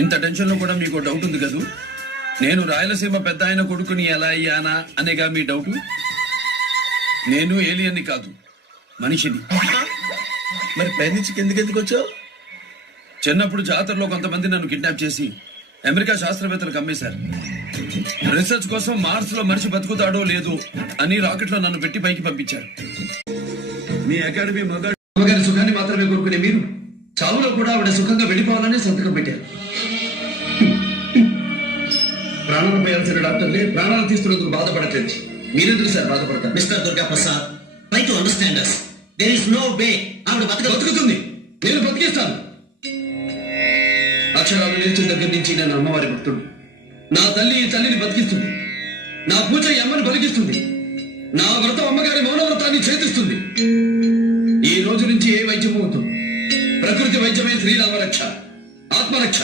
ఇంత టెన్షన్ లో కూడా మీకు డౌట్ ఉంది కదూ? నేను రాయలసీమ పెద్ద ఆయన కొడుకుని ఎలా అయ్యానా అనేగా మీ డౌట్. నేను ఏలియన్ని కాదు, మనిషిని. మరి పైనుంచి కిందకెందుకు వచ్చావు? చిన్నప్పుడు జాతరలో కొంతమంది నన్ను కిడ్నాప్ చేసి అమెరికా శాస్త్రవేత్తలకు అమ్మేశారు. రీసెర్చ్ కోసం మార్స్ లో మనిషి బతుకుతాడో లేదో అని రాకెట్ లో నన్ను పెట్టి పైకి పంపించారు. మీ అకాడమీ మగారి సుఖాన్ని మాత్రమే కోరుకునే మీరు చావులో కూడా ఆవిడ సుఖంగా వెళ్ళిపోవాలని సంతకం పెట్టారు. ప్రాణాలు పోయాల్సిన డాక్టర్లే ప్రాణాలు తీస్తున్నందుకు బాధపడట్లేదు. మీరెందుకు సార్ బాధపడతారు? Mister Durga Prasad, try to understand us. There is no way ఆవిడ బతుకుతుంది. నేను బతికిస్తాను. అక్షరాలు నేర్చిన దగ్గర నుంచి నేను అమ్మవారి భక్తుడు. నా తల్లి ఈ తల్లిని బతికిస్తుంది. నా పూజ ఈ అమ్మని బలికిస్తుంది. నా వ్రతం అమ్మగారి మౌనవ్రతాన్ని ఛేదిస్తుంది. ఈ రోజు నుంచి ఏ వైద్యం అవుతుంది? ప్రకృతి వైద్యమే శ్రీరామ రక్ష, ఆత్మరక్ష.